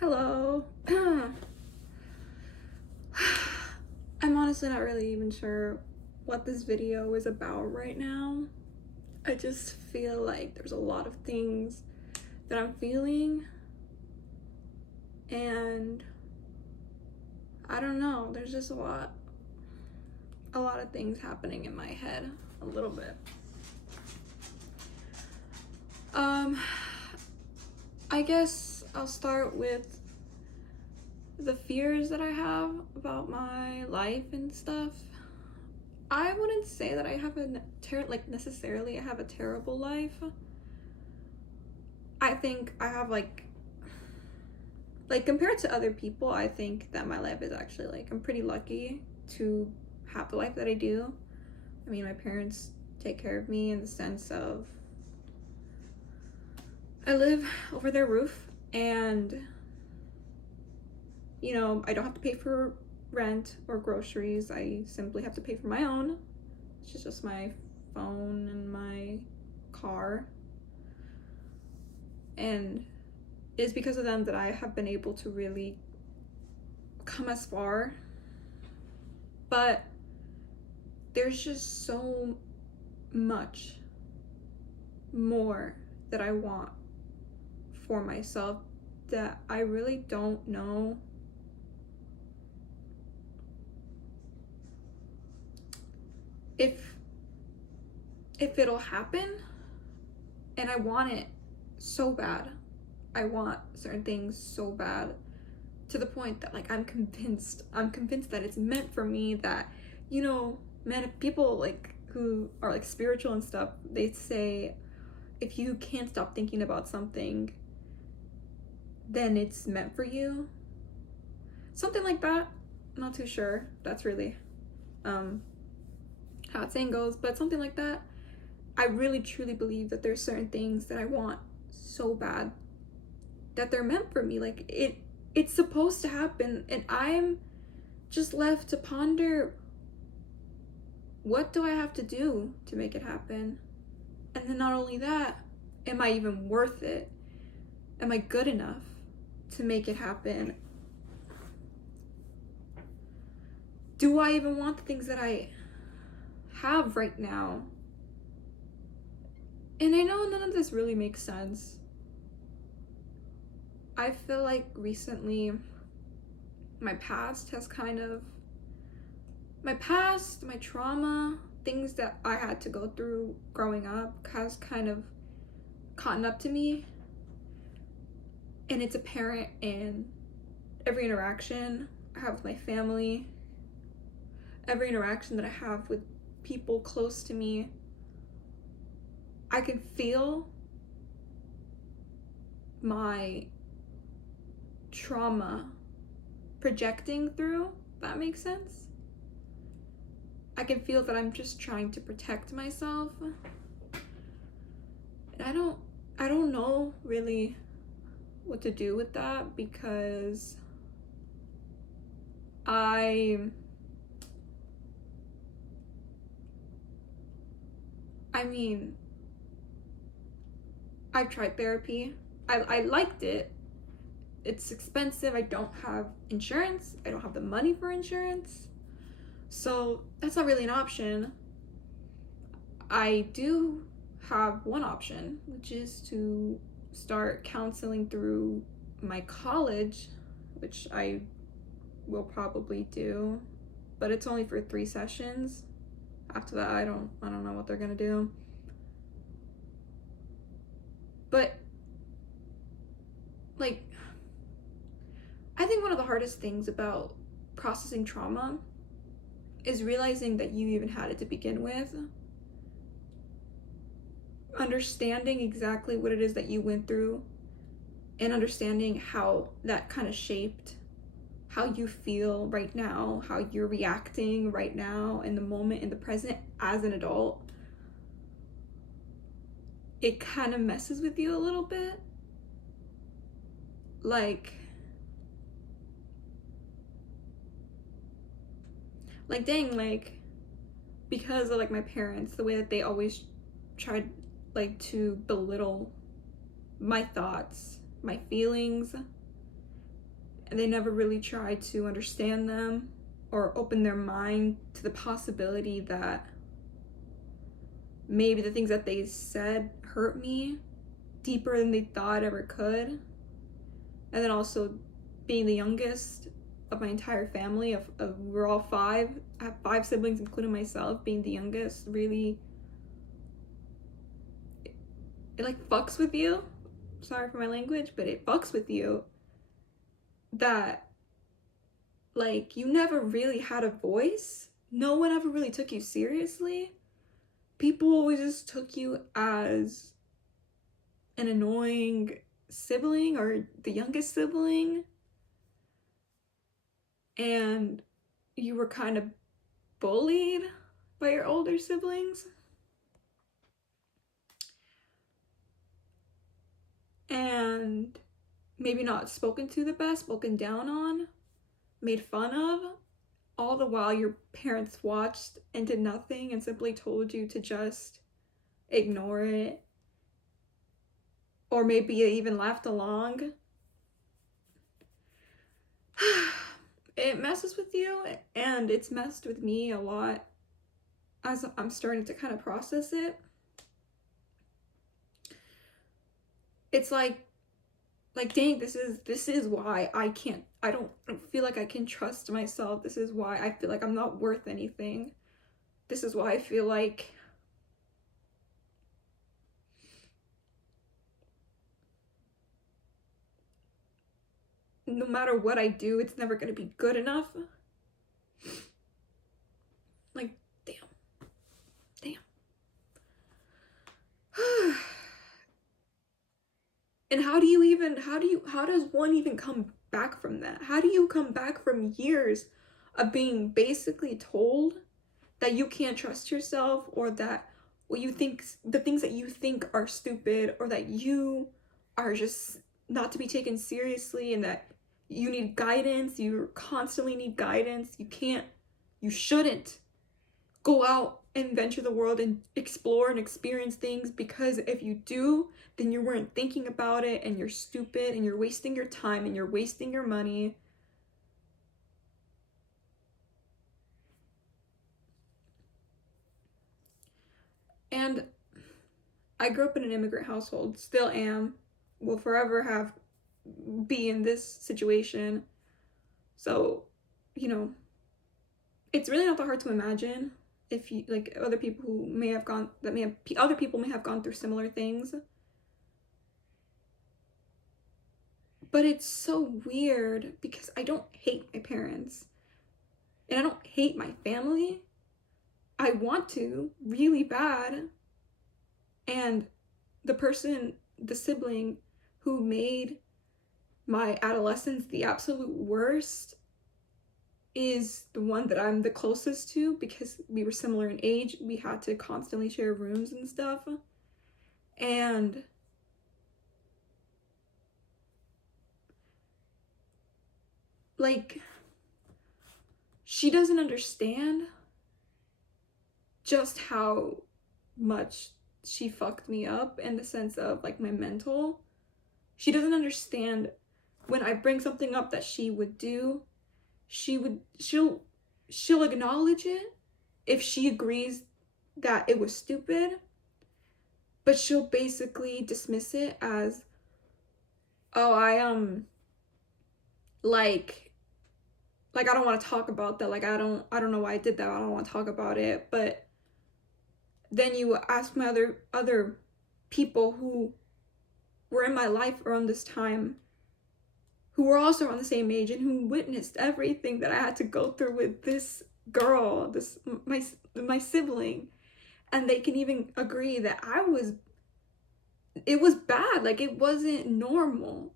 Hello. I'm honestly not really even sure what this video is about right now. I just feel like there's a lot of things that I'm feeling, and I don't know, there's just a lot of things happening in my head a little bit. I guess I'll start with the fears that I have about my life and stuff. I wouldn't say that I have necessarily I have a terrible life. I think I have compared to other people, I think that my life is actually I'm pretty lucky to have the life that I do. I mean, my parents take care of me in the sense of I live over their roof, and I don't have to pay for rent or groceries. I simply have to pay for my own, which is just my phone and my car. And it's because of them that I have been able to really come as far. But there's just so much more that I want for myself that I really don't know if it'll happen. And I want it so bad. I want certain things so bad, to the point that I'm convinced that it's meant for me. That man, if people who are spiritual and stuff, they say if you can't stop thinking about something, then it's meant for you, something like that. I'm not too sure that's really how that saying goes, but something like that. I really truly believe that there's certain things that I want so bad that they're meant for me. It's supposed to happen, and I'm just left to ponder, what do I have to do to make it happen? And then not only that, am I even worth it? Am I good enough to make it happen? Do I even want the things that I have right now? And I know none of this really makes sense. I feel like recently my past, my trauma, things that I had to go through growing up has kind of caught up to me. And it's apparent in every interaction I have with my family, every interaction that I have with people close to me. I can feel my trauma projecting through, if that makes sense. I can feel that I'm just trying to protect myself. And I don't know really what to do with that, because I mean, I've tried therapy. I liked it. It's expensive. I don't have insurance. I don't have the money for insurance. So that's not really an option. I do have one option, which is to start counseling through my college, which I will probably do, but it's only for 3 sessions. After that, I don't know what they're gonna do. But I think one of the hardest things about processing trauma is realizing that you even had it to begin with. Understanding exactly what it is that you went through, and understanding how that kind of shaped how you feel right now, how you're reacting right now in the moment, in the present, as an adult. It kind of messes with you a little bit. Dang, because of my parents, the way that they always tried to belittle my thoughts, my feelings, and they never really tried to understand them or open their mind to the possibility that maybe the things that they said hurt me deeper than they thought it ever could. And then also being the youngest of my entire family, we're all five. I have 5 siblings, including myself. Being the youngest really, it like fucks with you. Sorry for my language, but it fucks with you that like you never really had a voice. No one ever really took you seriously. People always just took you as an annoying sibling or the youngest sibling, and you were kind of bullied by your older siblings, and maybe not spoken to the best, spoken down on, made fun of, all the while your parents watched and did nothing and simply told you to just ignore it, or maybe even laughed along. It messes with you, and it's messed with me a lot as I'm starting to kind of process it. It's like dang, this is why I don't feel like I can trust myself. This is why I feel like I'm not worth anything. This is why I feel like no matter what I do, it's never going to be good enough. Like, damn. And how does one even come back from that? How do you come back from years of being basically told that you can't trust yourself, or that what you think, the things that you think are stupid, or that you are just not to be taken seriously, and that you need guidance, you constantly need guidance, you shouldn't go out and venture the world and explore and experience things, because if you do, then you weren't thinking about it, and you're stupid, and you're wasting your time, and you're wasting your money. And I grew up in an immigrant household, still am, will forever be in this situation. So, you know, it's really not that hard to imagine if you like other people who may have gone that may have other people may have gone through similar things. But it's so weird because I don't hate my parents and I don't hate my family. I want to really bad. And the sibling who made my adolescence the absolute worst is the one that I'm the closest to, because we were similar in age. We had to constantly share rooms and stuff. And like, she doesn't understand just how much she fucked me up in the sense of like my mental. She doesn't understand when I bring something up that she would do, she'll acknowledge it if she agrees that it was stupid, but she'll basically dismiss it as, oh, like I don't want to talk about that. Like I don't know why I did that. I don't want to talk about it. But then you ask my other people who were in my life around this time, who were also around the same age and who witnessed everything that I had to go through with this girl, my sibling, and they can even agree that it was bad. Like it wasn't normal.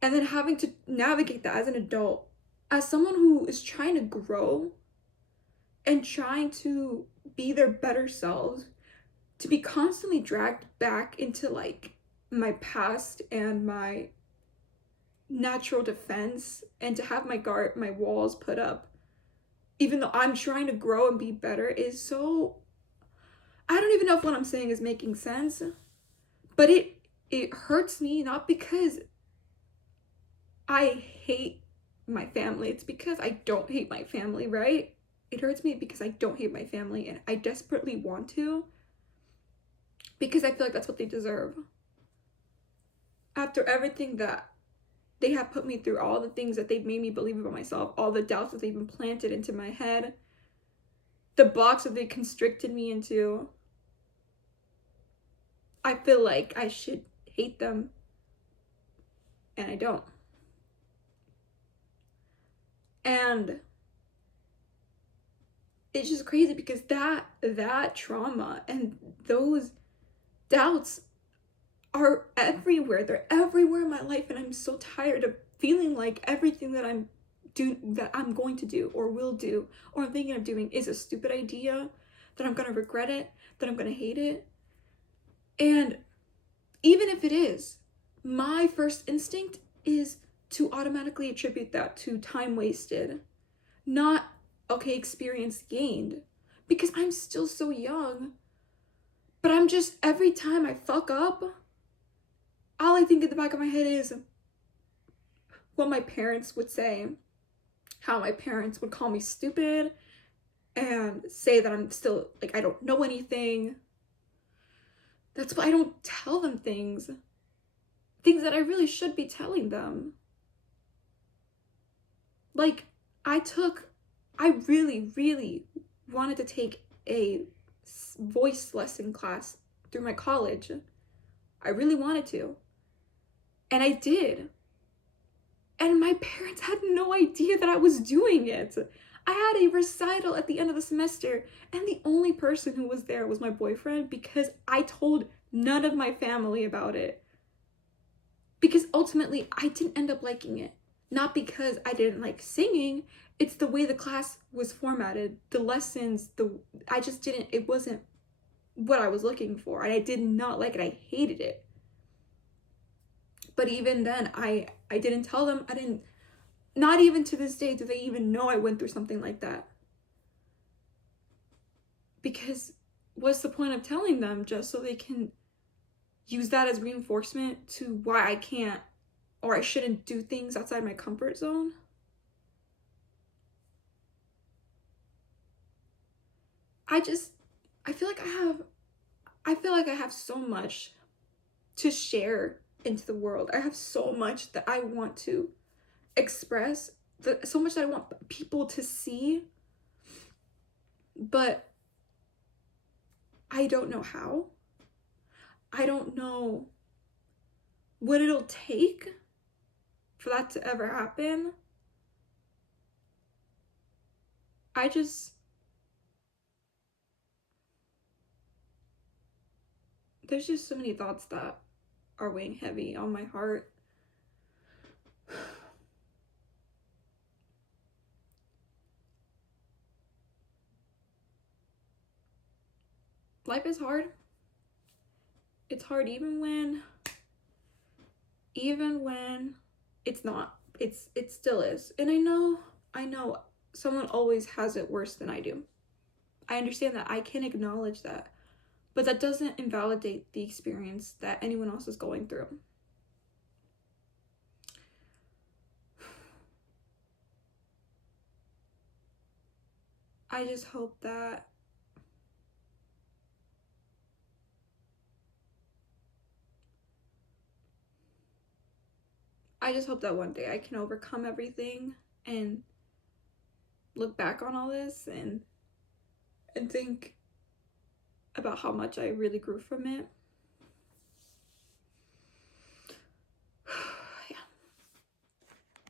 And then having to navigate that as an adult, as someone who is trying to grow and trying to be their better selves, to be constantly dragged back into like my past and my natural defense, and to have my walls put up, even though I'm trying to grow and be better, is so, I don't even know if what I'm saying is making sense, but it hurts me, not because I hate my family. It's because I don't hate my family, right? It hurts me because I don't hate my family and I desperately want to, because I feel like that's what they deserve. After everything that they have put me through, all the things that they've made me believe about myself, all the doubts that they've implanted into my head, the box that they constricted me into, I feel like I should hate them, and I don't. And it's just crazy because that trauma and those doubts are everywhere. They're everywhere in my life, and I'm so tired of feeling like everything that I'm going to do or will do or I'm thinking of doing is a stupid idea, that I'm gonna regret it, that I'm gonna hate it. And even if it is, my first instinct is to automatically attribute that to time wasted, not experience gained, because I'm still so young. But I'm just, every time I fuck up, all I think in the back of my head is what my parents would say, how my parents would call me stupid and say that I'm still, like, I don't know anything. That's why I don't tell them things that I really should be telling them. Like, I really, really wanted to take a voice lesson class through my college. I really wanted to. And I did. And my parents had no idea that I was doing it. I had a recital at the end of the semester, and the only person who was there was my boyfriend, because I told none of my family about it. Because ultimately, I didn't end up liking it. Not because I didn't like singing, it's the way the class was formatted, the lessons, I just didn't, it wasn't what I was looking for, and I did not like it. I hated it. But even then, I didn't tell them. I didn't, not even to this day do they even know I went through something like that. Because what's the point of telling them, just so they can use that as reinforcement to why I can't or I shouldn't do things outside my comfort zone? I feel like I have so much to share into the world. I have so much that I want to express, so much that I want people to see, but I don't know how. I don't know what it'll take for that to ever happen. There's just so many thoughts that are weighing heavy on my heart. Life is hard. It's hard even when it's not. It still is. And I know someone always has it worse than I do. I understand that. I can acknowledge that. But that doesn't invalidate the experience that anyone else is going through. I just hope that one day I can overcome everything and look back on all this and think about how much I really grew from it.